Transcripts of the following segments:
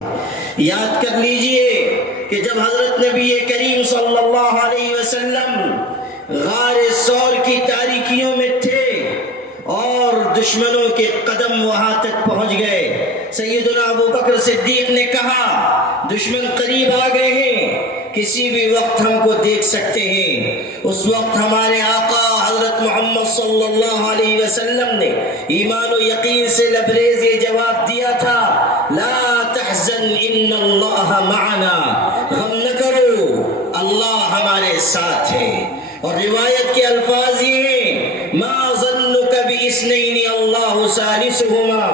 یاد کر لیجئے کہ جب حضرت نبی کریم صلی اللہ علیہ وسلم غار ثور کی تاریکیوں میں تھے اور دشمنوں کے قدم وہاں تک پہنچ گئے، سیدنا ابو بکر صدیق نے کہا دشمن قریب آ گئے ہیں، کسی بھی وقت ہم کو دیکھ سکتے ہیں۔ اس وقت ہمارے آقا حضرت محمد صلی اللہ علیہ وسلم نے ایمان و یقین سے لبریز یہ جواب دیا تھا، لا تحزن ان اللہ معنا، غم نہ کرو اللہ ہمارے ساتھ ہے۔ اور روایت کے الفاظ یہ ہیں، ما ظنک باثنین اللہ ثالثہما،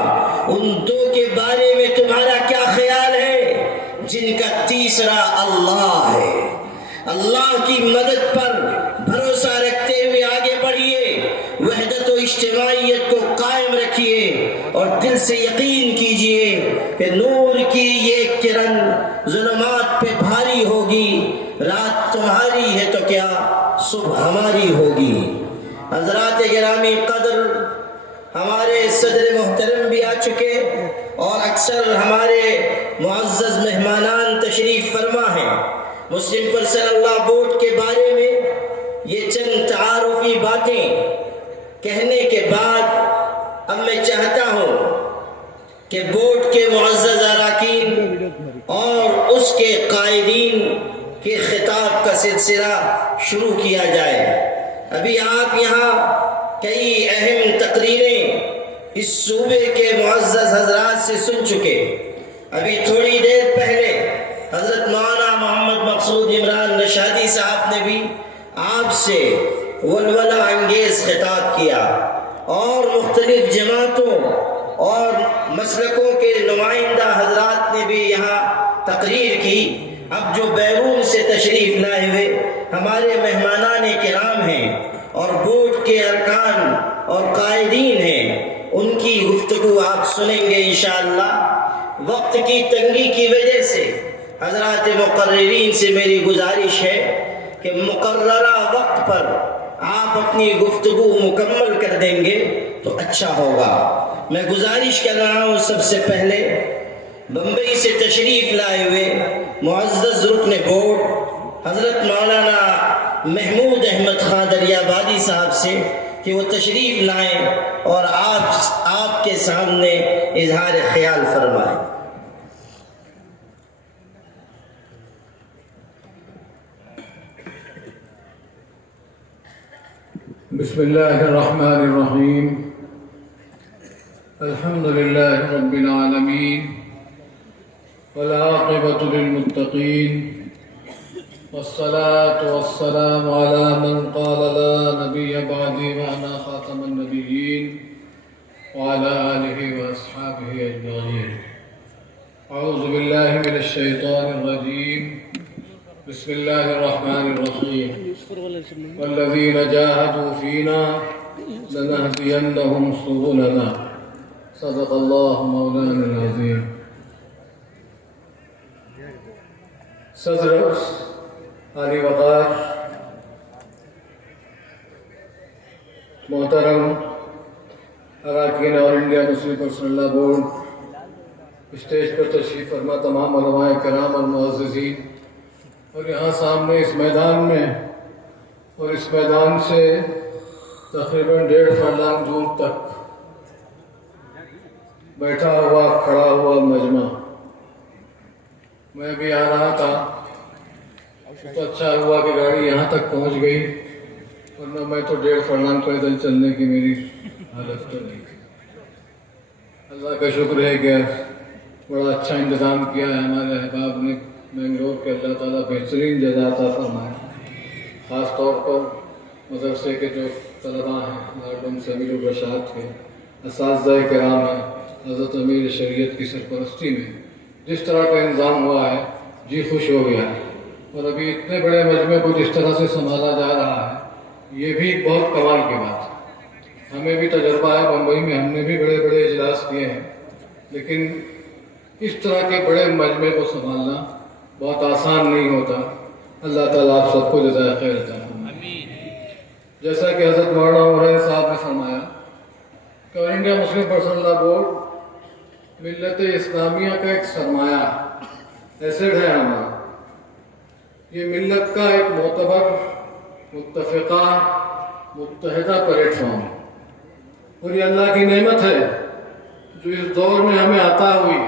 ان دو کے بارے میں تمہارا کیا خیال ہے جن کا تیسرا اللہ ہے۔ اللہ کی مدد پر بھروسہ رکھتے ہوئے آگے بڑھیے، وحدت و اجتماعیت کو قائم رکھیے اور دل سے یقین کیجئے کہ نور کی یہ کرن ظلمات پہ بھاری ہوگی، رات تمہاری ہے تو کیا صبح ہماری ہوگی۔ حضرات گرامی قدر، ہمارے صدر محترم بھی آ چکے اور اکثر ہمارے معزز مہمانان تشریف فرما ہیں۔ مسلم پرسنل لا بورڈ کے بارے میں یہ چند تعارفی باتیں کہنے کے بعد اب میں چاہتا ہوں کہ بورڈ کے معزز اراکین اور اس کے قائدین کے خطاب کا سلسلہ شروع کیا جائے۔ ابھی آپ یہاں کئی اہم تقریریں اس صوبے کے معزز حضرات سے سن چکے۔ ابھی تھوڑی دیر پہلے حضرت مولانا محمد مقصود عمران نشادی صاحب نے بھی آپ سے ولولہ انگیز خطاب کیا اور مختلف جماعتوں اور مسلکوں کے نمائندہ حضرات نے بھی یہاں تقریر کی۔ اب جو بیرون سے تشریف لائے ہوئے ہمارے مہمانان کرام ہیں اور بورڈ کے ارکان اور قائدین ہیں، ان کی گفتگو آپ سنیں گے انشاءاللہ۔ وقت کی تنگی کی وجہ سے حضرات مقررین سے میری گزارش ہے کہ مقررہ وقت پر آپ اپنی گفتگو مکمل کر دیں گے تو اچھا ہوگا۔ میں گزارش کر رہا ہوں سب سے پہلے بمبئی سے تشریف لائے ہوئے معزز رکن بورڈ حضرت مولانا محمود احمد خان دریابادی صاحب سے کہ وہ تشریف لائیں اور آپ کے سامنے اظہار خیال فرمائیں۔ بسم اللہ الرحمن الرحیم، الحمد للہ رب العالمین والعاقبۃ للمتقین والصلاة والسلام على من قال لا نبی بعدی وانا خاتم النبیین وعلى آلہ واصحابہ اجمعین۔ اعوذ باللہ من الشیطان الرجیم، بسم اللہ الرحمن الرحیم، والذین جاہدوا فینا لنہدینہم سبلنا، صدق اللہ مولانا العظیم۔ صدر عالی وقار محترم اراکین آل انڈیا مسلم پرسنل لا بورڈ، اسٹیج پر تشریف فرما تمام علماء کرام اور معززین، اور یہاں سامنے اس میدان میں اور اس میدان سے تقریباً 1.5 فرلانگ دور تک بیٹھا ہوا کھڑا ہوا مجمع، میں بھی آ رہا تھا تو اچھا ہوا کہ گاڑی یہاں تک پہنچ گئی، ورنہ میں تو 1.5 فرلانگ پیدل چلنے کی میری حالت تو نہیں تھی۔ اللہ کا شکر ہے کہ بڑا اچھا انتظام کیا ہے ہمارے احباب نے بنگلور کے، اللہ تعالیٰ بہترین جزا عطا فرمائے۔ خاص طور پر مدرسے کے جو طلباء ہیں، لارڈن سمیع الرشاد کے اساتذہ کرام ہیں، حضرت امیر شریعت کی سرپرستی میں جس طرح کا انتظام ہوا ہے، جی خوش ہو گیا ہے۔ اور ابھی اتنے بڑے مجمع کو جس طرح سے سنبھالا جا رہا ہے، یہ بھی بہت کمال کی بات ہے۔ ہمیں بھی تجربہ ہے، بمبئی میں ہم نے بھی بڑے بڑے اجلاس کیے ہیں، لیکن اس طرح کے بڑے مجمع کو سنبھالنا بہت آسان نہیں ہوتا۔ اللہ تعالیٰ آپ سب کو جزائے خیر عطا فرمائے۔ جیسا کہ حضرت مولانا عمران صاحب نے فرمایا کہ آل انڈیا مسلم پرسنل لا بورڈ ملت اسلامیہ کا ایک سرمایہ ایسیڈ ہے ہمارا. یہ ملت کا ایک معتبر متفقہ متحدہ پلیٹ فارم ہے اور یہ اللہ کی نعمت ہے جو اس دور میں ہمیں عطا ہوئی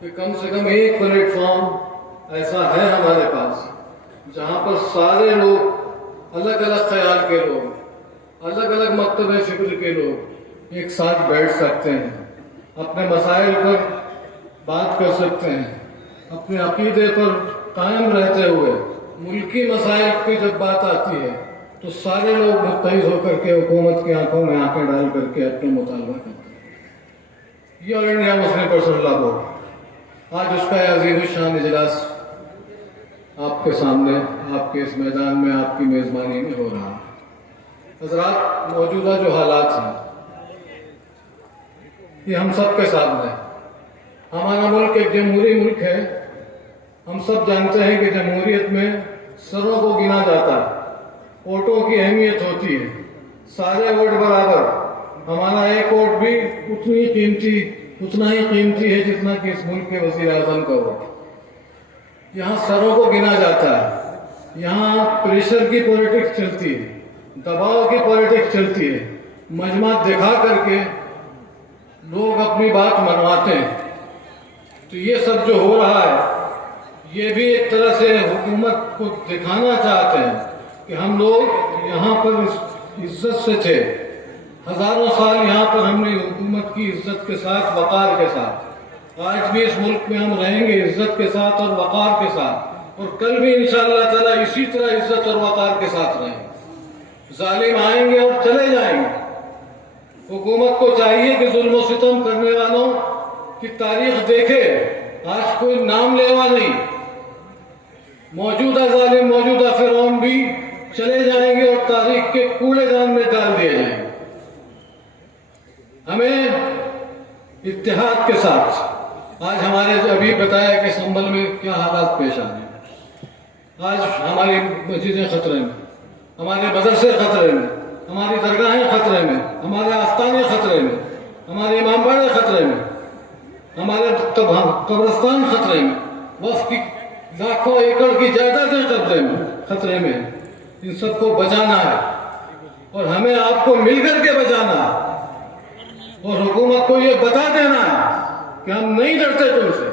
کہ کم سے کم ایک پلیٹ فارم ایسا ہے ہمارے پاس جہاں پر سارے لوگ، الگ الگ خیال کے لوگ، الگ الگ مکتب فکر کے لوگ ایک ساتھ بیٹھ سکتے ہیں، اپنے مسائل پر بات کر سکتے ہیں، اپنے عقیدے پر قائم رہتے ہوئے. ملکی مسائل کی جب بات آتی ہے تو سارے لوگ متحد ہو کر کے حکومت کی آنکھوں میں آنکھیں ڈال کر کے اپنا مطالبہ کرتے ہیں. یہ آل انڈیا مسلم پرسنل لا بورڈ آج اس کا عظیم الشان اجلاس آپ کے سامنے، آپ کے اس میدان میں، آپ کی میزبانی میں ہو رہا ہے. حضرات، موجودہ جو حالات ہیں یہ ہم سب کے سامنے. ہمارا ملک ایک جمہوری ملک ہے. ہم سب جانتے ہیں کہ جمہوریت میں سروں کو گنا جاتا ہے، ووٹوں کی اہمیت ہوتی ہے، سارے ووٹ برابر. ہمارا ایک ووٹ بھی اتنا ہی قیمتی ہے جتنا کہ اس ملک کے وزیر اعظم کا ووٹ. یہاں سروں کو گنا جاتا ہے، یہاں پریشر کی پولیٹکس چلتی ہے، دباؤ کی پولیٹکس چلتی ہے، مجمع دکھا کر کے لوگ اپنی بات منواتے ہیں. تو یہ سب جو ہو رہا ہے یہ بھی ایک طرح سے حکومت کو دکھانا چاہتے ہیں کہ ہم لوگ یہاں پر عزت سے تھے. ہزاروں سال یہاں پر ہم نے حکومت کی عزت کے ساتھ، وقار کے ساتھ. آج بھی اس ملک میں ہم رہیں گے عزت کے ساتھ اور وقار کے ساتھ، اور کل بھی انشاءاللہ تعالی اسی طرح عزت اور وقار کے ساتھ رہیں گے. ظالم آئیں گے اور چلے جائیں گے. حکومت کو چاہیے کہ ظلم و ستم کرنے والوں کی تاریخ دیکھے. آج کوئی نام لیوا نہیں. موجودہ ظالم، موجودہ فرعون بھی چلے جائیں گے اور تاریخ کے کوڑے دان میں ڈال دیے جائیں گے. ہمیں اتحاد کے ساتھ، آج ہمارے ابھی بتایا کہ سنبھل میں کیا حالات پیش آ رہے ہیں. آج ہماری مسجدیں خطرے میں، ہمارے مدرسے خطرے میں، ہماری درگاہیں خطرے میں، ہمارے آستانے خطرے میں، ہمارے امام باڑے خطرے میں، ہمارے قبرستان خطرے میں، وقت کی لاکھوں ایکڑ کی جائیدادیں خطرے میں. ان سب کو بچانا ہے اور ہمیں آپ کو مل کر کے بچانا ہے، اور حکومت کو یہ بتا دینا ہے کہ ہم نہیں ڈرتے تم سے،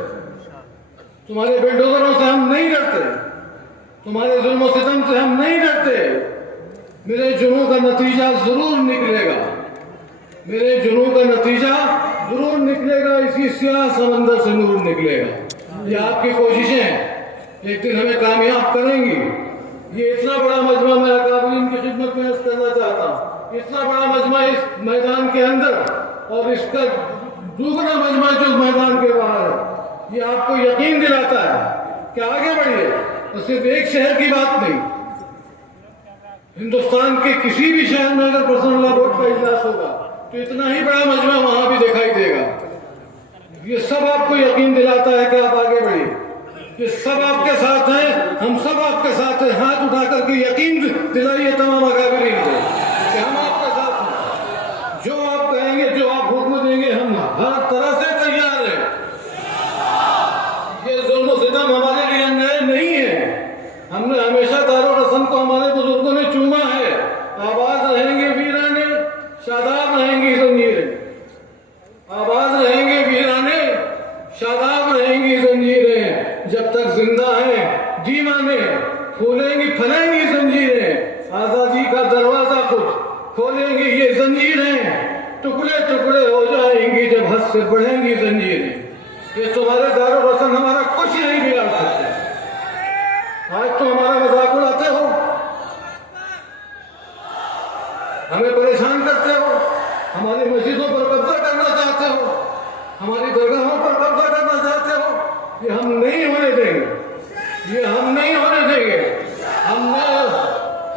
تمہارے بلڈوزروں سے ہم نہیں ڈرتے، تمہارے ظلم و ستم سے ہم نہیں ڈرتے. میرے جنوں کا نتیجہ ضرور نکلے گا، میرے جنوں کا نتیجہ ضرور نکلے گا. اسی سیاہ سمندر سے نور نکلے گا. یہ آپ کی کوششیں ہیں، ایک دن ہمیں کامیاب کریں گی. یہ اتنا بڑا مجمع میں اکابرین کی خدمت میں عرض کرنا چاہتا ہوں، اتنا بڑا مجمع اس میدان کے اندر اور اس کا دوسرا مجمع جو میدان کے باہر ہے، یہ آپ کو یقین دلاتا ہے کہ آگے بڑھیے. اور صرف ایک شہر کی بات نہیں، ہندوستان کے کسی بھی شہر میں اگر پرسنل لا بورڈ کا اجلاس ہوگا تو اتنا ہی بڑا مجمع وہاں بھی دکھائی دے گا. یہ سب آپ کو یقین دلاتا ہے کہ آپ آگے بڑھیے. یہ سب آپ کے ساتھ ہیں، ہم سب آپ کے ساتھ ہیں. ہاتھ اٹھا کر کے یقین دلائیے تمام اکابرین کو کہ ہم آپ کے ساتھ ہیں. جو آپ کہیں گے، جو آپ حکم دیں گے، ہم ہر طرح سے تیار ہیں. یہ ظلم و ستم ہمارے لیے نئے نہیں ہے. ہم نے ہمیشہ دار و رسم کو ہمارے بزرگوں نے چوما ہے. آباد رہیں گے ویرانے، شاداب رہیں گی زنجیریں. آباد رہیں گے ویرانے، شاداب رہیں گی زنجیریں. جب تک زندہ ہیں دیوانے، کھولیں گی پھلیں گی زنجیریں. آزادی کا دروازہ خود کھولیں گی یہ زنجیریں. ٹکڑے ٹکڑے ہو جائیں گی جب حد سے بڑھیں گی زنجیریں. یہ تمہارے دار و رسم ہمارا کچھ نہیں بگاڑ سکتے. آج تو ہمارا مذاق اڑاتے ہو، ہمیں پریشان کرتے ہو، ہماری مسجدوں پر قبضہ کرنا چاہتے ہو، ہماری درگاہوں پر قبضہ کرنا چاہتے ہو. یہ ہم نہیں ہونے دیں گے، یہ ہم نہیں ہونے دیں گے. ہم نے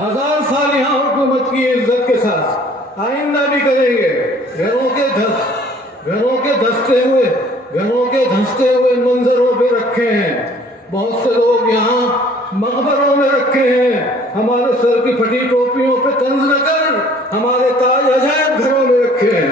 1000 سال یہاں حکومت کی عزت کے ساتھ، آئندہ بھی کریں گے. گھروں کے دھنستے ہوئے منظروں پہ رکھے ہیں. بہت سے لوگ یہاں مقبروں میں رکھے ہیں. ہمارے سر کی پھٹی ٹوپیوں پہ طنز نہ کر، ہمارے تاج عجائب گھروں میں رکھے ہیں.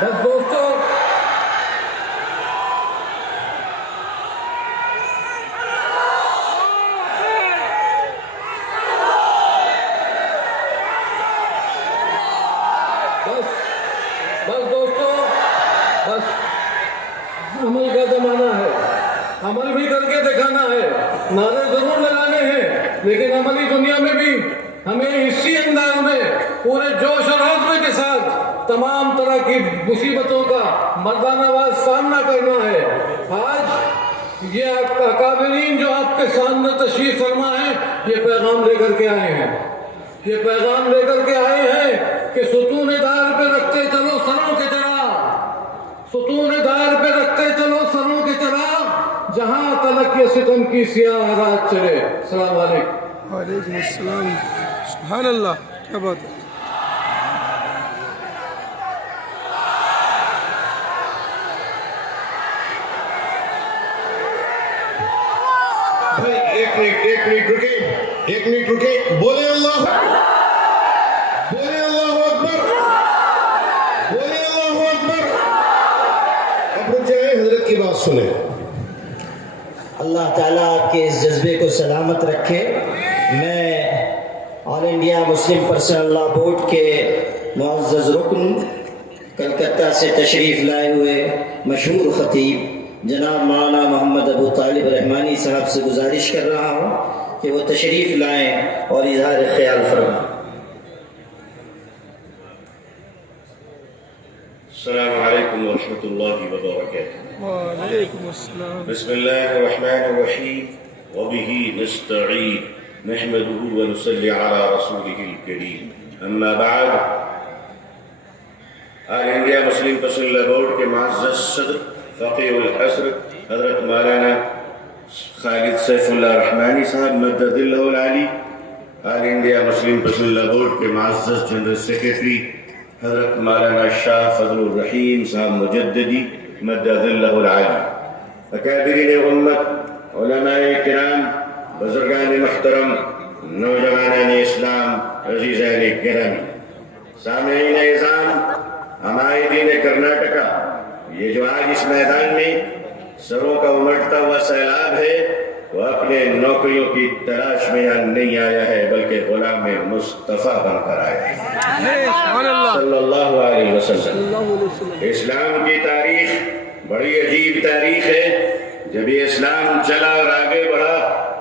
بس دوستو بس عمل کا زمانہ ہے، عمل بھی کر کے دکھانا ہے، نعرے ضرور لگانے ہیں لیکن عملی دنیا میں بھی ہمیں اسی انداز میں پورے جوش اور عزم کے ساتھ تمام طرح کی مصیبتوں کا مردانہ واز سامنا کرنا ہے۔ آج یہ اکابرین جو آپ کے سامنے تشریف فرما ہے، یہ پیغام لے کر کے آئے ہیں، یہ پیغام لے کر کے آئے ہیں کہ ستون دار پہ رکھتے چلو سروں کے چراغ، ستون دار پہ رکھتے چلو سروں کے چراغ، جہاں تلک یہ ستم کی سیاہ رات چلے۔ السلام علیکم۔ وعلیکم السلام۔ سبحان اللہ، کیا بات ہے۔ بھائی ایک منٹ رکے، بولے اللہ اکبر، بولے اللہ اکبر۔ اب رک جائیں، حضرت کی بات سنیں۔ اللہ تعالیٰ آپ کے اس جذبے کو سلامت رکھے۔ میں آل انڈیا مسلم پرسنل لا بورڈ کے معزز رکن کلکتہ سے تشریف لائے ہوئے مشہور خطیب جناب مولانا محمد ابو طالب رحمانی صاحب سے گزارش کر رہا ہوں کہ وہ تشریف لائیں اور اظہار خیال فرمائیں۔ السلام علیکم ورحمۃ اللہ وبرکاتہ۔ وعلیکم السلام۔ بسم اللہ الرحمن الرحیم وبہ نستعین نحمده ونصلی علی رسولہ الکریم، اما بعد۔ آل انڈیا مسلم پرسنل لا بورڈ کے معزز صدر فقیہ العصر حضرت مولانا خالد سیف اللہ رحمانی صاحب مدد اللہ العالی، آل انڈیا مسلم پرسنل لا بورڈ کے معزز جنرل سیکریٹری حضرت مولانا شاہ فضل الرحیم صاحب مجددی مدد اللہ العالی، اکابرین امت، علماء کرام، بزرگان محترم، نوجوانان اسلام، عزیزان گرامی، سامعین اعظام، ہمارے دین کرناٹکا، یہ جو آج اس میدان میں سروں کا امٹتا ہوا سیلاب ہے، وہ اپنے نوکریوں کی تلاش میں یہاں نہیں آیا ہے بلکہ غلام مصطفیٰ بن کر آیا ہے صلی اللہ علیہ وسلم۔ اسلام کی تاریخ بڑی عجیب تاریخ ہے۔ جب یہ اسلام چلا اور آگے بڑھا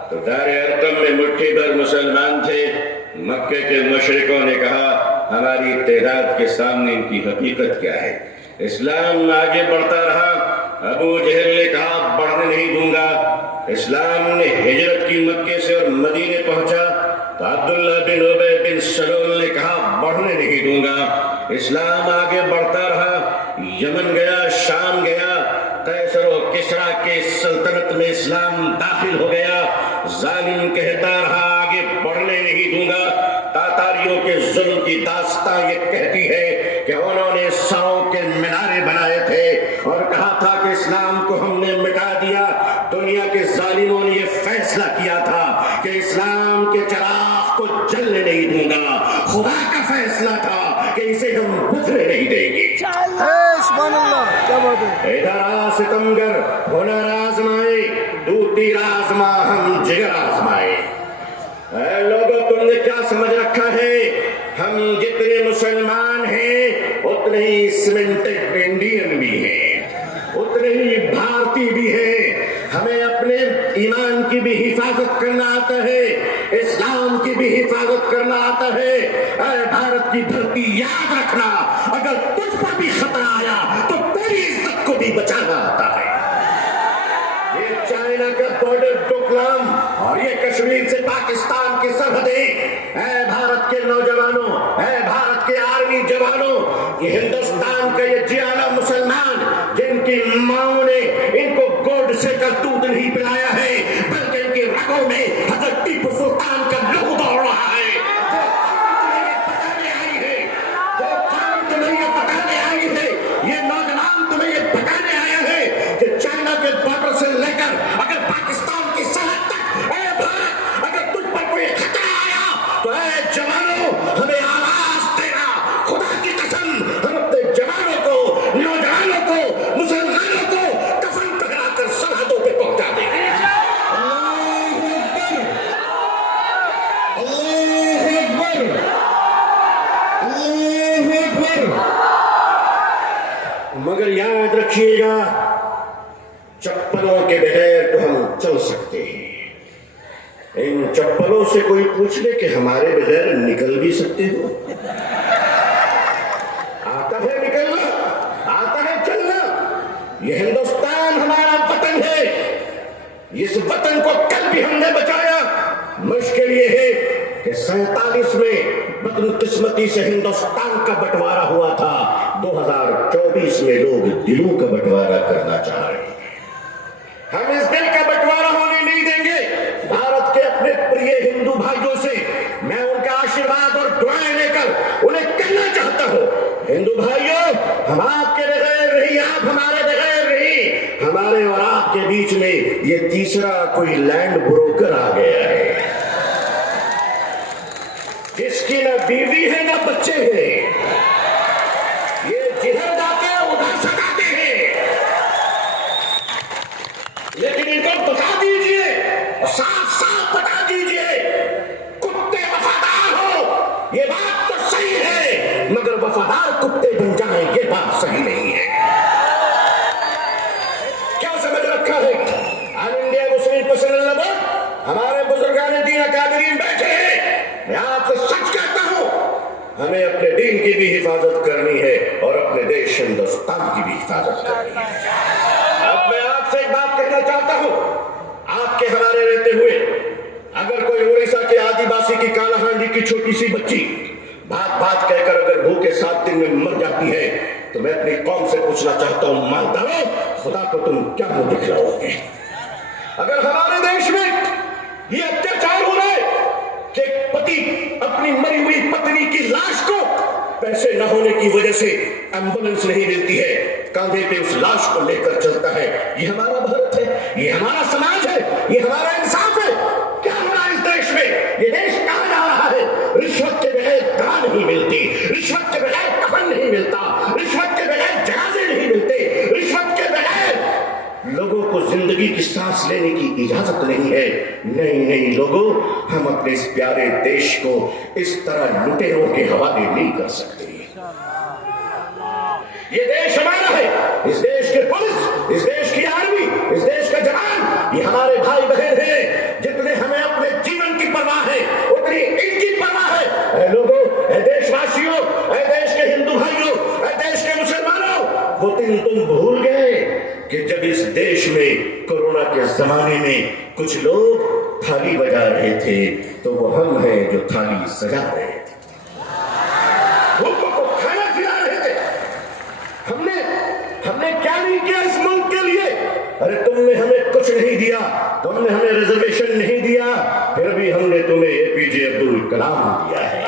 تو دار ارقم میں مٹھی بھر مسلمان تھے۔ مکے کے مشرکوں نے کہا ہماری تعداد کے سامنے ان کی حقیقت کیا ہے۔ اسلام آگے بڑھتا رہا، ابو جہل نے کہا بڑھنے نہیں دوں گا۔ اسلام نے ہجرت کی مکے سے اور مدینے پہنچا تو عبداللہ بن ابی بن سلول نے کہا بڑھنے نہیں دوں گا۔ اسلام آگے بڑھتا رہا، یمن گیا، شام گیا، قیصر و کسریٰ کے سلطنت میں اسلام داخل ہو گیا۔ ظالم کہتا رہا آگے بڑھنے نہیں دوں گا۔ تاتاریوں کے ظلم کی داستان یہ کہتی ہے کہ انہوں نے سروں کے مینارے بنائے تھے اور کہا تھا کہ اسلام کو ہم نے مٹا دیا۔ دنیا کے ظالموں نے یہ فیصلہ کیا تھا کہ اسلام کے چراغ کو جلنے نہیں دوں گا۔ خدا کا فیصلہ تھا کہ اسے ہم بجھنے نہیں دیں گے۔ سبحان اللہ، کیا بات ہے۔ ادھر آ ستمگر، ہنر آزمائے، تو تیر آزما ہم جگر آزمائے۔ اے لوگوں، تم نے کیا سمجھ رکھا ہے؟ ہم جتنے مسلمان ہیں اتنے ہی سیمنٹڈ انڈین بھی ہیں، اتنے ہی بھارتی بھی ہیں۔ ہمیں اپنے ایمان کی بھی حفاظت کرنا آتا ہے، اسلام کی بھی حفاظت کرنا آتا ہے۔ اے بھارت کی دھرتی، یاد رکھنا اگر تجھ پر بھی خطرہ آیا تو تیری عزت کو بھی بچانا آتا ہے۔ یہ چائنا کا بارڈر ڈوکلام اور یہ کشمیر سے پاکستان کی سرحدیں، اے بھارت کے نوجوانوں، اے بھارت کے آرمی جوانوں، یہ ہندوستان کا یہ جیانا مسلمان جن کی ماؤں نے ان کو گوڈ سے کا دودھ نہیں پلایا ہے بلکہ ان کی رگوں میں حضرت ٹیپو سلطان کا لہو دوڑ رہا ہے۔ جو قوم تمہیں یہ بتانے آئی ہے، یہ نوجوان تمہیں یہ بتانے آیا ہے کہ چائنا کے بارڈر سے لے کر اگر پاکستان کی سرحد تک، اے بھارت، اگر تجھ پر کوئی خطرہ آیا تو اے جوانوں ہمیں آواز دینا۔ خدا کی قسم، ہم اپنے جوانوں کو تکبیر. مگر یاد رکھیے گا چپلوں کے بغیر تو ہم چل سکتے ہیں. ان چپلوں سے کوئی پوچھ لے کہ ہمارے بغیر نکل بھی سکتے ہو. آتا ہے نکلنا, آتا ہے چلنا. یہ ہندوستان ہمارا وطن ہے. اس وطن کو کل بھی ہم نے بچایا. مشکل یہ ہے کہ 47 میں بدقسمتی سے ہندوستان کا بٹوارا ہوا تھا. 2024 میں لوگ دلوں کا بٹوارا کرنا چاہ رہے ہیں. ہم اس دل کا بٹوارا ہونے نہیں دیں گے. بھارت کے اپنے پریے ہندو بھائیوں سے میں ان کا آشیرواد اور دعائیں لے کر انہیں کہنا چاہتا ہوں, ہندو بھائیوں, ہم آپ کے بغیر نہیں, آپ ہمارے بغیر نہیں. ہمارے اور آپ کے بیچ میں یہ تیسرا کوئی لینڈ بروکر آ گیا ہے جس کی نہ بیوی ہے نہ بچے ہیں. یہ جدھر جاتے ہیں ادھر سکاتے ہیں. لیکن ان کو بتا دیجئے, صاف صاف بتا دیجئے, کتے وفادار ہو یہ بات تو صحیح ہے, مگر وفادار کتے بن جائیں یہ بات صحیح نہیں ہے. کیا سمجھ رکھا ہے؟ آل انڈیا مسلم پرسنل بورڈ, ہمارے بزرگان دین اکابرین بیٹھے ہیں. میں آپ سے سچ کہتا ہوں, ہمیں اپنے دین کی بھی حفاظت کرنی ہے اور اپنے دیش ہندوستان کی بھی حفاظت کرنی ہے. اب میں آپ سے ایک بات کہنا چاہتا ہوں, آپ کے ہمارے رہتے ہوئے اگر کوئی اڑیسہ کے آدی باسی کی کالا ہانڈی کی چھوٹی سی بچی بات بات کہہ کر اگر بھوکے 7 دن میں مر جاتی ہے تو میں اپنی قوم سے پوچھنا چاہتا ہوں, مالداروں, خدا کو تم کیا منہ دکھلاؤ گے؟ اگر ہمارے دیش میں یہ اتیاچار ہو رہا ہے کہ پتی اپنی مری ہوئی پتنی کی لاش کو پیسے نہ ہونے کی وجہ سے ایمبولینس نہیں ملتی ہے, کاندھے پہ اس لاش کو لے کر چلتا ہے, یہ ہمارا بھارت ہے, یہ ہمارا سماج ہے, یہ ہمارا انصاف ہے. کیا ہو رہا ہے اس دیش میں؟ یہ دیش کہاں جا رہا ہے؟ رشوت کے بغیر دعا نہیں ملتی, رشوت کے بغیر کفن نہیں ملتا, رشوت کے بغیر جنازے نہیں ملتے, رشوت کے بغیر لوگوں کو زندگی کی سانس لینے کی اجازت نہیں ہے. نہیں لوگوں, ہم اپنے اس پیارے دیش کو اس طرح لٹیروں کے حوالے نہیں کر سکتے. یہ دیش ہمارا ہے, اس دیش کے پولیس, اس دیش کی آرمی, اس دیش کا جوان, یہ ہمارے بھائی بہن ہیں. جتنے ہمیں اپنے جیون کی پرواہ ہے اتنی ان کی پرواہ ہے. اے لوگوں, اے دیش واسیوں, اے دیش کے ہندو بھائیوں, اے دیش کے مسلمانوں, وہ دن تم بھول گئے کہ جب اس دیش میں کورونا کے زمانے میں کچھ لوگ تھالی بجا رہے تھے تو وہ ہم ہیں جو تھالی سجا رہے تھے, لوگوں کو کھانا کھلا رہے تھے. ہم نے کیا نہیں کیا اس ملک کے لیے؟ ارے تم نے ہمیں کچھ نہیں دیا, تم نے ہمیں ریزرویشن نہیں دیا, پھر بھی ہم نے تمہیں اے پی جے عبد الکلام دیا ہے,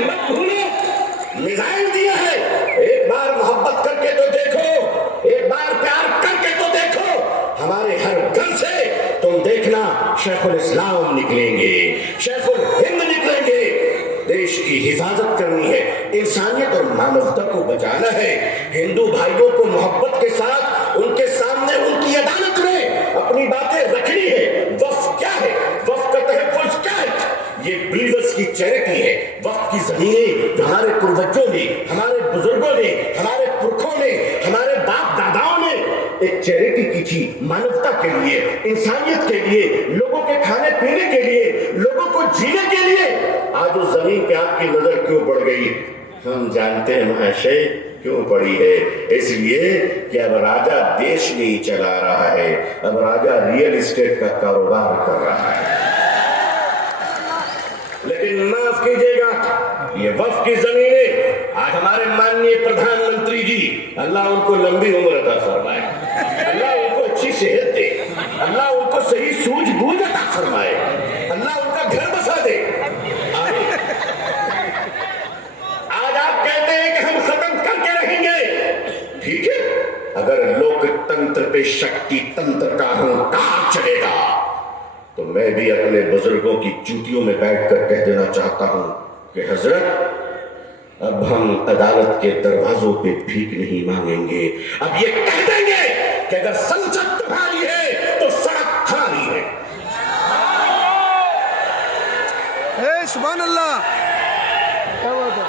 مت بھولو, میزائل دیا ہے. ایک بار محبت کر کے تو دیکھو, ایک بار پیار کر کے تو دیکھو. ہمارے ہر گھر سے تم دیکھنا شیخ الاسلام نکلیں گے, شیخ الہند نکلیں گے. دیش کی حفاظت کرنی ہے, انسانیت اور مانوتا کو بچانا ہے. ہندو بھائیوں کو محبت کے ساتھ ان کے سامنے ان کی عدالت میں اپنی باتیں رکھنی ہے. وقف کیا ہے, وقف کا تحفظ کیا ہے؟ یہ بلیورز کی چیریٹی ہے. وقف کی زمینیں جو ہمارے پروجوں نے, ہمارے بزرگوں نے, ہمارے پرکھوں نے, ہمارے باپ داداؤں نے ایک چیریٹی کی تھی, مانوتا کے لیے, انسانیت کے لیے, لوگوں کے کھانے پینے کے لیے, لوگوں کو جینے کے لیے. آج اس زمین پہ آپ کی نظر کیوں پڑ گئی؟ ہم جانتے ہیں مہاشے کیوں پڑی ہے. اس لیے کہ اب راجہ دیش نہیں چلا رہا ہے, اب راجہ ریئل اسٹیٹ کا کاروبار کر رہا ہے. لیکن معاف کیجیے گا, یہ وقف کی زمینیں آج ہمارے ماننیے پردھان منتری جی, اللہ ان کو لمبی عمر عطا فرمائے, اللہ ان کو اچھی صحت دے, اللہ ان کو صحیح سوجھ بوجھ عطا فرمائے, اللہ ان کا گھر بسا دے. آج آپ کہتے ہیں کہ ہم ختم کر کے رہیں گے, ٹھیک ہے, اگر لوک تنتر پہ شکتی تنتر کا ہنکار چلے گا تو میں بھی اپنے بزرگوں کی چوٹیوں میں بیٹھ کر کہہ دینا چاہتا ہوں کہ حضرت اب ہم عدالت کے دروازوں پہ بھیک نہیں مانگیں گے, اب یہ کہہ دیں گے کہ اگر سنسد تمہاری ہے تو سڑک ہماری ہے. سبحان اللہ, کیا بات ہے.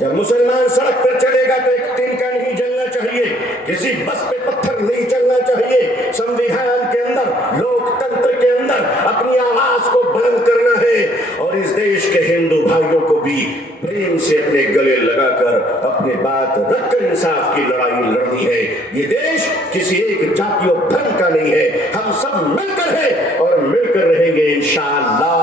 جب مسلمان سڑک پر چلے گا تو ایک تنکا نہیں جلنا چاہیے, کسی بس پہ پتھر نہیں چلنا چاہیے. سمویدھان کے اندر, لوک تنتر کے اندر اپنی آواز کو بلند کرنا ہے, اور اس دیش کے ہندو بھائیوں کو بھی پریم سے اپنے گلے لگا کر اپنے بات رکھ کر انصاف کی لڑائی لڑنی ہے. یہ دیش کسی ایک جاتی و دھرم کا نہیں ہے, ہم سب مل کر ہیں اور مل کر رہیں گے انشاءاللہ.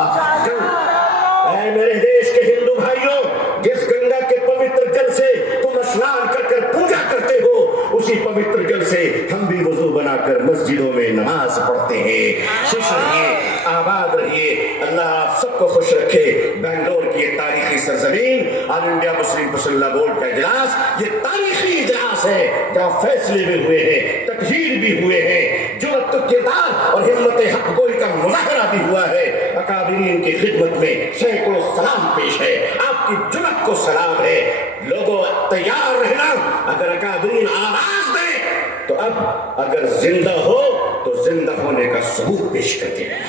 اے میرے دیش کے ہندو بھائیوں, جس گنگا کے پوتر جل سے تم اسنان کر کر پوجا کرتے ہو, اسی پوتر جل سے ہم بھی وضو بنا کر مسجدوں میں نماز پڑھتے ہیں. خوش رہیے, آباد رہیے, اللہ آپ سب کو خوش رکھے. بنگلور کی یہ تاریخی سرزمین, آل انڈیا مسلم پسندہ بورڈ کا اجلاس, یہ تاریخی اجلاس ہے جہاں فیصلے بھی ہوئے ہیں, تطہیر بھی ہوئے ہیں, جرأت و کردار اور ہمت حق گوئی کا مظاہرہ بھی ہوا ہے. اکابرین کی خدمت میں سینکڑوں سلام پیش ہے, آپ کی جرأت کو سلام ہے. لوگوں تیار رہنا, اگر اکابرین آواز دیں تو اب اگر زندہ ہو تو زندہ ہونے کا ثبوت پیش کرتے ہیں.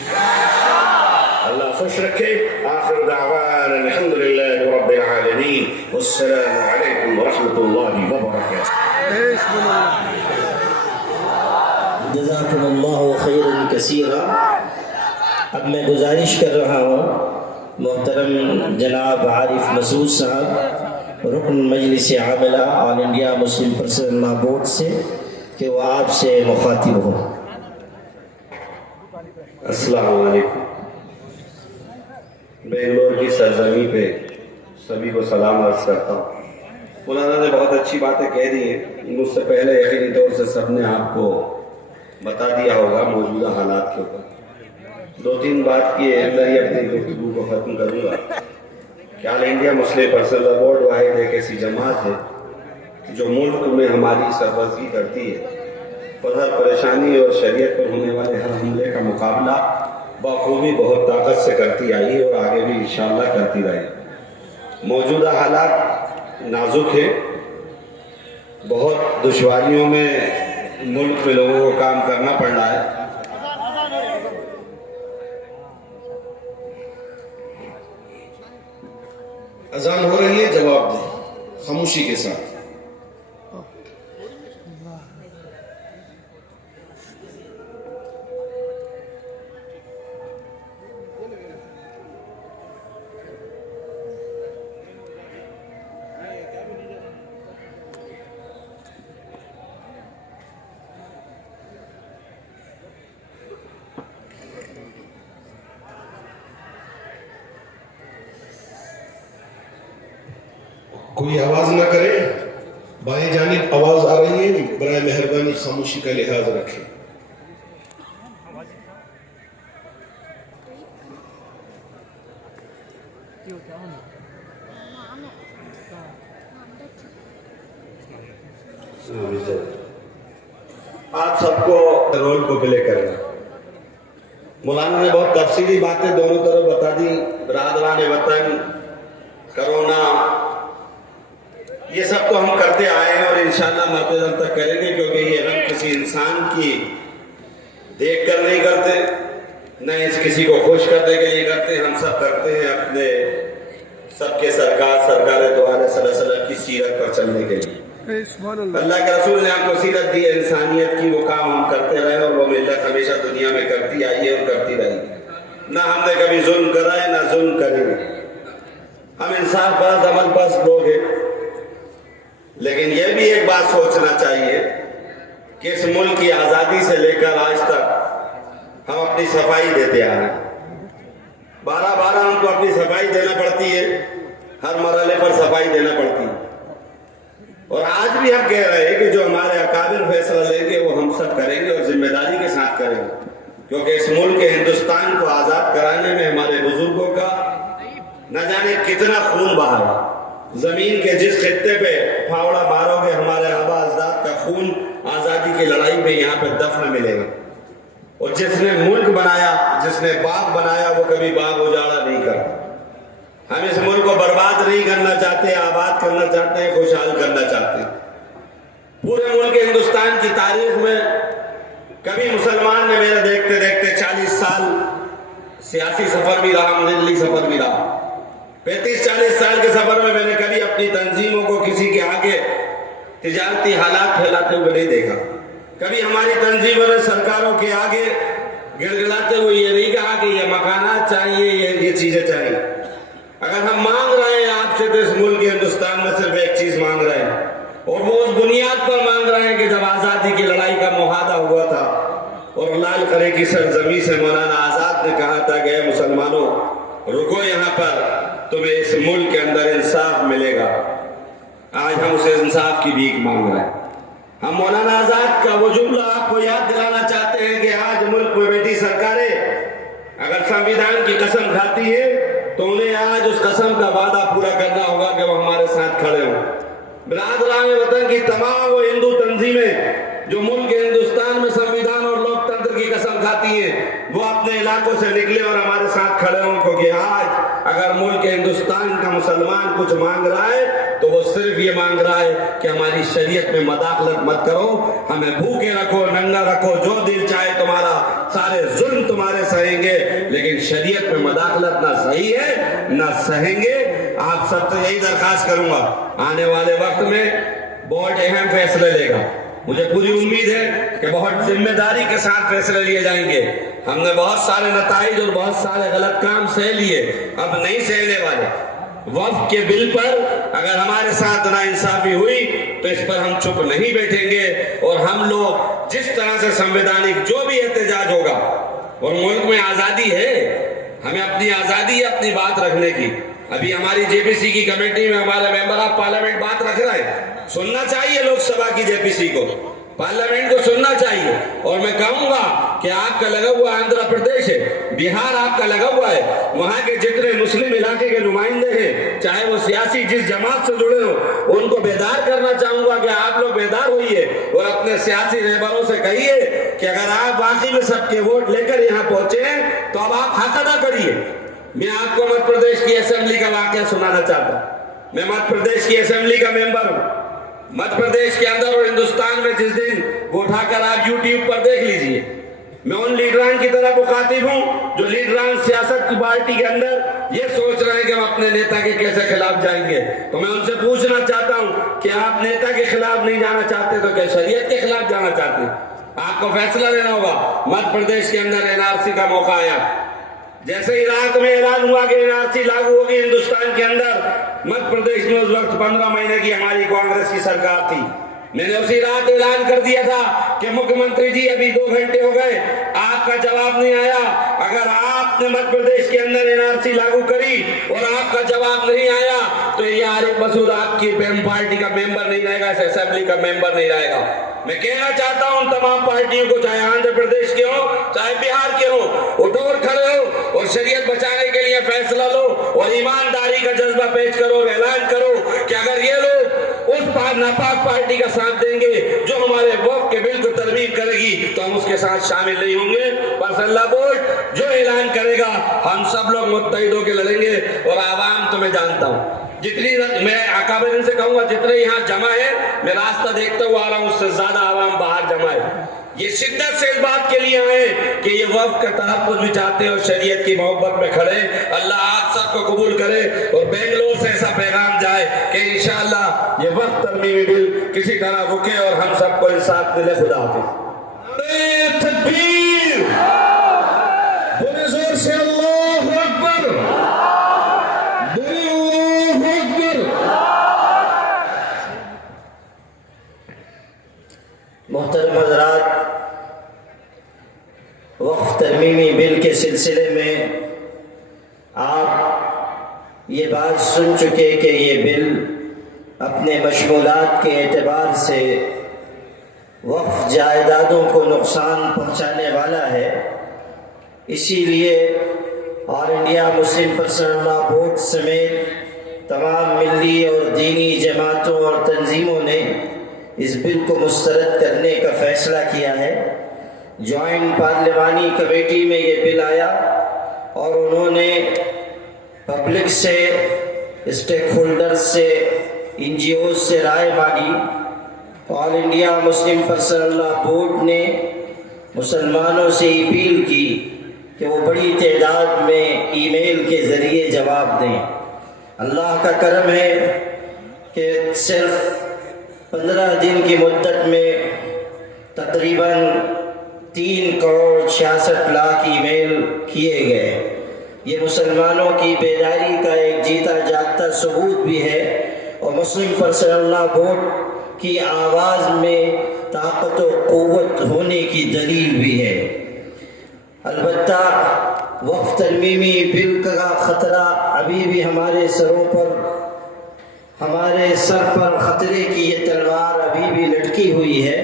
اللہ خوش رکھے. آخر دعوانا الحمدللہ رب العالمین, والسلام علیکم ورحمۃ اللہ وبرکاتہ. جزاکم اللہ خیرا کثیرا. اب میں گزارش کر رہا ہوں محترم جناب عارف مسعود صاحب, رکن مجلس عاملہ آل انڈیا مسلم پرسنل لا بورڈ سے, کہ وہ آپ سے مخاطب ہو. السلام علیکم. بنگلور کی سرزمین پہ سبھی کو سلام عرض کرتا ہوں. مولانا نے بہت اچھی باتیں کہہ دی ہیں. مجھ سے پہلے یقینی طور سے سب نے آپ کو بتا دیا ہوگا موجودہ حالات کے اوپر. دو تین بات کی اندر ہی اپنی گفتگو کو ختم کروں گا کہ آل انڈیا مسلم پرسنل بورڈ واحد ایک ایسی جماعت ہے جو ملک میں ہماری سربراہی کرتی ہے. فضل پریشانی اور شریعت پر ہونے والے ہر حملے کا مقابلہ بخوبی بہت طاقت سے کرتی آئی ہے اور آگے بھی انشاءاللہ کرتی رہے. موجودہ حالات نازک ہیں, بہت دشواریوں میں ملک میں لوگوں کو کام کرنا پڑ رہا ہے. اذان ہو رہی ہے, جواب دیں خاموشی کے ساتھ. کوئی آواز نہ کرے. بائیں جانب آواز آ رہی ہے, برائے مہربانی خاموشی کا لحاظ رکھیں. آپ سب کو رول کو پلے کرنا. مولانا نے بہت تفصیلی باتیں دونوں طرف بتا دی. برادران وطن, کرونا, یہ سب تو ہم کرتے آئے ہیں اور انشاءاللہ مرتے دم تک کریں گے, کیونکہ یہ ہم کسی انسان کی دیکھ کر نہیں کرتے, نہ اس کسی کو خوش کرنے کے لیے کرتے. ہم سب کرتے ہیں اپنے سب کے سرکار دو عالم صلی اللہ علیہ وسلم کی سیرت پر چلنے کے لیے. اللہ کے رسول نے ہم کو سیرت دی ہے انسانیت کی, وہ کام ہم کرتے رہے اور وہ ملت ہمیشہ دنیا میں کرتی آئی ہے اور کرتی رہی. نہ ہم نے کبھی ظلم کرا ہے نہ ظلم کریں گے. ہم انصاف پرست, عمل پرست لوگ ہیں. لیکن یہ بھی ایک بات سوچنا چاہیے کہ اس ملک کی آزادی سے لے کر آج تک ہم اپنی صفائی دیتے آ رہے ہیں. بارہ ہم کو اپنی صفائی دینا پڑتی ہے, ہر مرحلے پر صفائی دینا پڑتی ہے. اور آج بھی ہم کہہ رہے ہیں کہ جو ہمارے اکابر فیصلہ لیں گے وہ ہم سب کریں گے اور ذمہ داری کے ساتھ کریں گے, کیونکہ اس ملک ہندوستان کو آزاد کرانے میں ہمارے بزرگوں کا نہ جانے کتنا خون بہا ہے. زمین کے جس خطے پہ پھاوڑا مارو گے ہمارے آبا اجداد کا خون آزادی کی لڑائی میں یہاں پہ دفن ملے گا. اور جس نے ملک بنایا, جس نے باغ بنایا, وہ کبھی باغ اجاڑا نہیں کرتا. ہم اس ملک کو برباد نہیں کرنا چاہتے, آباد کرنا چاہتے ہیں, خوشحال کرنا چاہتے ہیں. پورے ملک ہندوستان کی تاریخ میں کبھی مسلمان نے میرا دیکھتے دیکھتے 40 سال سیاسی سفر بھی رہا, ملٹری سفر بھی رہا, 35-40 سال کے سفر میں نے کبھی اپنی تنظیموں کو کسی کے آگے تجارتی حالات پھیلاتے ہوئے نہیں دیکھا. کبھی ہماری تنظیموں نے سرکاروں کے آگے گڑگڑاتے ہوئے یہ نہیں کہا کہ یہ مکانات چاہیے, یہ چیزیں چاہیے. اگر ہم مانگ رہے ہیں آپ سے تو اس ملک ہندوستان میں صرف ایک چیز مانگ رہے ہیں, اور وہ اس بنیاد پر مانگ رہے ہیں کہ جب آزادی کی لڑائی کا معاہدہ ہوا تھا اور لال قلعے کی سرزمین سے مولانا آزاد نے کہا تھا کہ اے مسلمانوں رکو یہاں پر, تمہیں اس ملک کے اندر انصاف ملے گا. آج ہم اسے انصاف کی بھیک مانگ رہے ہیں. ہم مولانا آزاد کا وہ جملہ آپ کو یاد دلانا چاہتے ہیں کہ آج ملک میں بیٹھی سرکاریں اگر سنویدھان کی قسم کھاتی ہے تو انہیں آج اس قسم کا وعدہ پورا کرنا ہوگا کہ وہ ہمارے ساتھ کھڑے ہوں. برادران وطن کی تمام وہ ہندو تنظیمیں جو ملک ہندوستان میں سنویدھان اور لوک تنتر کی قسم کھاتی ہیں وہ اپنے علاقوں سے نکلے اور ہمارے ساتھ کھڑے ہوں, کیونکہ آج اگر ملک ہندوستان کا مسلمان کچھ مانگ رہا ہے تو وہ صرف یہ مانگ رہا ہے کہ ہماری شریعت میں مداخلت مت کرو, ہمیں بھوکے رکھو, ننگا رکھو, جو دل چاہے تمہارا, سارے ظلم تمہارے سہیں گے, لیکن شریعت میں مداخلت نہ صحیح ہے نہ سہیں گے. آپ سب سے یہی درخواست کروں گا, آنے والے وقت میں بہت اہم فیصلے لے گا. مجھے پوری امید ہے کہ بہت ذمہ داری کے ساتھ فیصلے لیے جائیں گے. ہم نے بہت سارے نتائج اور بہت سارے غلط کام سہ لیے, اب نہیں سہنے والے. وقف کے بل پر اگر ہمارے ساتھ ناانصافی ہوئی تو اس پر ہم چپ نہیں بیٹھیں گے, اور ہم لوگ جس طرح سے سنویدھانک جو بھی احتجاج ہوگا, اور ملک میں آزادی ہے, ہمیں اپنی آزادی ہے اپنی بات رکھنے کی. ابھی ہماری جے پی سی کی کمیٹی میں ہمارے ممبر آف پارلیمنٹ بات رکھ رہے ہیں, سننا چاہیے لوک سبھا کی جے پی سی کو, پارلیمنٹ کو سننا چاہیے. اور میں کہوں گا کہ آپ کا لگا ہوا آندھرا پردیش ہے, بہار آپ کا لگا ہوا ہے, وہاں کے جتنے مسلم علاقے کے نمائندے ہیں چاہے وہ سیاسی جس جماعت سے جڑے ہوں, ان کو بیدار کرنا چاہوں گا کہ آپ لوگ بیدار ہوئیے اور اپنے سیاسی رہبروں سے کہیے کہ اگر آپ واقعی میں سب کے ووٹ لے کر یہاں پہنچے ہیں تو اب آپ حق ادا کریے. میں آپ کو مدھیہ پردیش کی اسمبلی کا واقعہ سنانا چاہتا ہوں. میں مدھیہ پردیش کی اسمبلی کا ممبر ہوں. مدھیہ پردیش کے اندر اور ہندوستان میں جس دن وہ اٹھا کر آپ یوٹیوب پر دیکھ لیجئے, میں ان لیڈران کی طرح مخاطب ہوں جو لیڈران سیاست کی پارٹی کے اندر یہ سوچ رہے ہیں کہ ہم اپنے نیتا کے کیسے خلاف جائیں گے. تو میں ان سے پوچھنا چاہتا ہوں کہ آپ نیتا کے خلاف نہیں جانا چاہتے تو کیا شریعت کے خلاف جانا چاہتے ہیں؟ آپ کو فیصلہ لینا ہوگا. مدھیہ پردیش کے اندر این آر سی کا موقع آیا, جیسے ہی رات میں اعلان ہوا کہ این آر سی لاگو ہوگی ہندوستان کے اندر, مدھیہ پردیش میں اس وقت 15 مہینے کی ہماری کانگریس کی سرکار تھی. میں نے اسی رات اعلان کر دیا تھا کہ مکھیہ منتری جی ابھی 2 گھنٹے ہو گئے, آپ کا جواب نہیں آیا. اگر آپ نے مدھیہ پردیش کے اندر این آر سی لاگو کری اور آپ کا جواب نہیں آیا تو یہ عارف مسعود آپ کی پارٹی کا ممبر نہیں رہے گا, اس اسمبلی کا ممبر نہیں رہے گا. میں کہنا چاہتا ہوں ان تمام پارٹیوں کو, چاہے آندھرا پردیش کے ہوں چاہے بہار کے ہوں, اٹھو اور کھڑے ہو اور شریعت بچانے کے لیے فیصلہ لو اور ایمانداری کا جذبہ پیش کرو اور اعلان کرو کہ اگر یہ لوگ اس ناپاک پارٹی کا ساتھ دیں گے جو ہمارے وقت کے بل کو ترمیم کرے گی تو ہم اس کے ساتھ شامل نہیں ہوں گے. بس اللہ ووٹ جو اعلان کرے گا ہم سب لوگ متحد ہو کے لڑیں گے. اور عوام تو میں جانتا ہوں جتنی, میں اکابرین سے کہوں گا جتنے یہاں جمع ہے, میں راستہ دیکھتا ہوا آ رہا ہوں, اس سے زیادہ عوام باہر جمع ہے. یہ شدت سے اس بات کے لیے آئے کہ یہ وقت کا تحفظ بھی چاہتے ہیں اور شریعت کی محبت میں کھڑے. اللہ آپ سب کو قبول کرے اور بنگلور سے ایسا پیغام جائے کہ انشاءاللہ یہ وقت ترمیمی بل کسی طرح رکے اور ہم سب کو انصاف ملے. خدا حافظ. تکبیر, بڑے زور سے اللہ اکبر, اللہ اکبر. محترم حضرات, وقف ترمیمی بل کے سلسلے میں آپ یہ بات سن چکے کہ یہ بل اپنے مشمولات کے اعتبار سے وقف جائیدادوں کو نقصان پہنچانے والا ہے. اسی لیے آل انڈیا مسلم پرسنل لا بورڈ سمیت تمام ملی اور دینی جماعتوں اور تنظیموں نے اس بل کو مسترد کرنے کا فیصلہ کیا ہے. جوائنٹ پارلیمانی کمیٹی میں یہ بل آیا اور انہوں نے پبلک سے, اسٹیک ہولڈرز سے, این جی اوز سے رائے مانگی. آل انڈیا مسلم پرسنل لا بورڈ نے مسلمانوں سے اپیل کی کہ وہ بڑی تعداد میں ای میل کے ذریعے جواب دیں. اللہ کا کرم ہے کہ صرف 15 دن کی مدت میں تقریباً 3 کروڑ 66 لاکھ ای میل کیے گئے۔ یہ مسلمانوں کی بیداری کا ایک جیتا جاگتا ثبوت بھی ہے اور مسلم پرسنل لا بورڈ کی آواز میں طاقت و قوت ہونے کی دلیل بھی ہے۔ البتہ وقف ترمیمی بل کا خطرہ ابھی بھی ہمارے سر پر خطرے کی یہ تلوار ابھی بھی لٹکی ہوئی ہے۔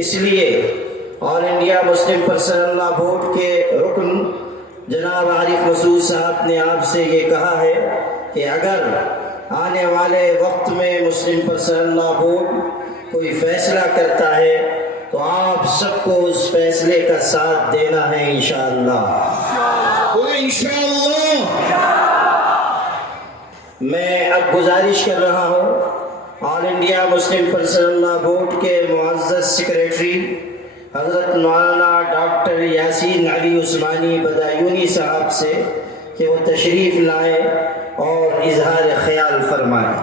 اس لیے آل انڈیا مسلم پرسنل لا بورڈ کے رکن جناب عارف مسعود صاحب نے آپ سے یہ کہا ہے کہ اگر آنے والے وقت میں مسلم پرسنل لا بورڈ کوئی فیصلہ کرتا ہے تو آپ سب کو اس فیصلے کا ساتھ دینا ہے انشاءاللہ۔ انشاءاللہ میں اب گزارش کر رہا ہوں آل انڈیا مسلم پرسنل لا بورڈ کے معزز سیکریٹری حضرت مولانا ڈاکٹر یاسین علی عثمانی بدایونی صاحب سے کہ وہ تشریف لائیں اور اظہار خیال فرمائیں۔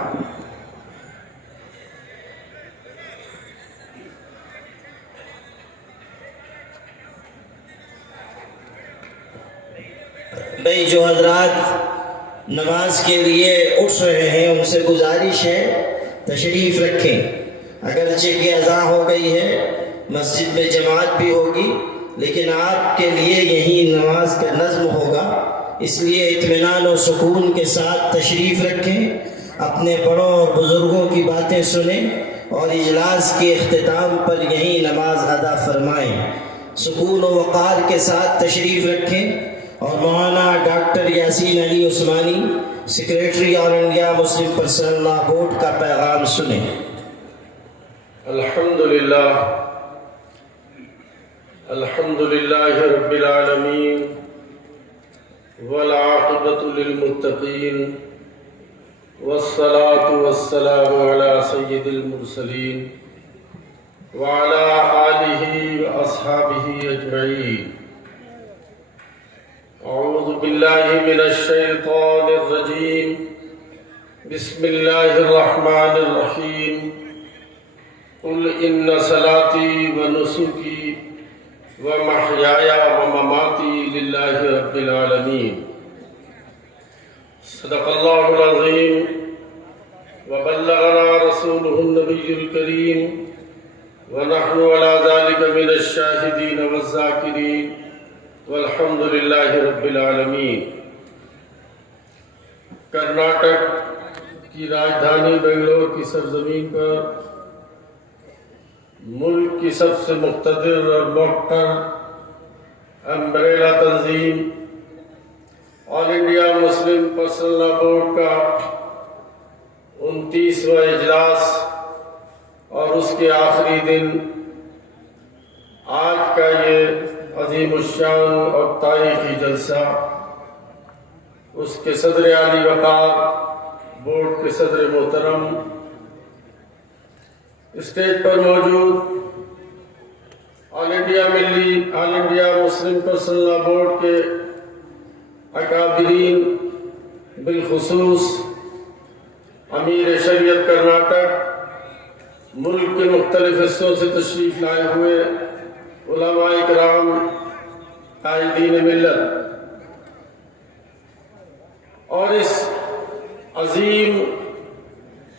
بھائی جو حضرات نماز کے لیے اٹھ رہے ہیں ان سے گزارش ہے تشریف رکھیں، اگرچہ کہ اذان ہو گئی ہے، مسجد میں جماعت بھی ہوگی، لیکن آپ کے لیے یہی نماز کا نظم ہوگا، اس لیے اطمینان و سکون کے ساتھ تشریف رکھیں، اپنے بڑوں اور بزرگوں کی باتیں سنیں اور اجلاس کے اختتام پر یہی نماز ادا فرمائیں۔ سکون و وقار کے ساتھ تشریف رکھیں اور مولانا ڈاکٹر یاسین علی عثمانی سیکریٹری آل انڈیا مسلم پرسنل لا بورڈ کا پیغام سنیں۔ الحمدللہ رب العالمین والعاقبۃ للمتقین والصلاة والسلام علی سید المرسلین وعلی آلہ واصحابہ اجمعین۔ اعوذ باللہ من الشیطان الرجیم، بسم اللہ الرحمن الرحیم، قل ان صلاتی ونسکی ومحیای ومماتی للہ رب العالمین۔ صدق اللہ العظیم وبلغنا رسولہ النبی الکریم ونحن علی ذلک من الشاہدین والذاکرین والحمد للہ رب العالمین۔ کرناٹک کی راجدھانی بنگلور کی سرزمین پر ملک کی سب سے مقتدر اور موقر امبریلا تنظیم آل انڈیا مسلم پرسنل لا بورڈ کا 29واں اجلاس اور اس کے آخری دن آج کا یہ عظیم الشان اور تاریخی جلسہ اس کے صدر عالی وقار بورڈ کے صدر محترم، اسٹیج پر موجود آل انڈیا مسلم پرسنل لا بورڈ کے اکابرین، بالخصوص امیر شریعت کرناٹک، ملک کے مختلف حصوں سے تشریف لائے ہوئے علماء کرام، قائدین ملت، اور اس عظیم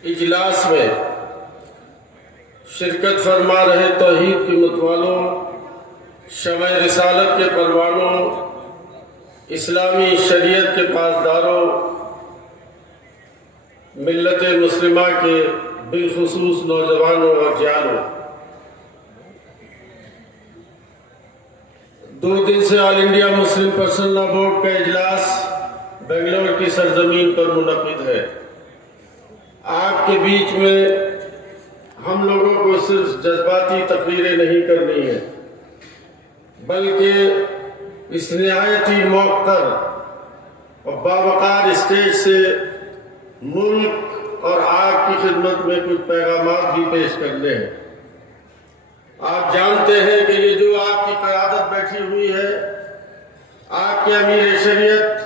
اجلاس میں شرکت فرما رہے توحید کی متوالوں، شمع رسالت کے پروانوں، اسلامی شریعت کے پاسداروں، ملت مسلمہ کے بالخصوص نوجوانوں اور جوانوں۔ 2 دن سے آل انڈیا مسلم پرسنل لا بورڈ کا اجلاس بنگلور کی سرزمین پر منعقد ہے۔ آپ کے بیچ میں ہم لوگوں کو صرف جذباتی تقریریں نہیں کرنی ہیں، بلکہ اس نہایت ہی موقر اور باوقار اسٹیج سے ملک اور آپ کی خدمت میں کچھ پیغامات بھی پیش کرنے ہیں۔ آپ جانتے ہیں کہ یہ جو آپ کی قیادت بیٹھی ہوئی ہے، آپ کے امیر شریعت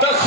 10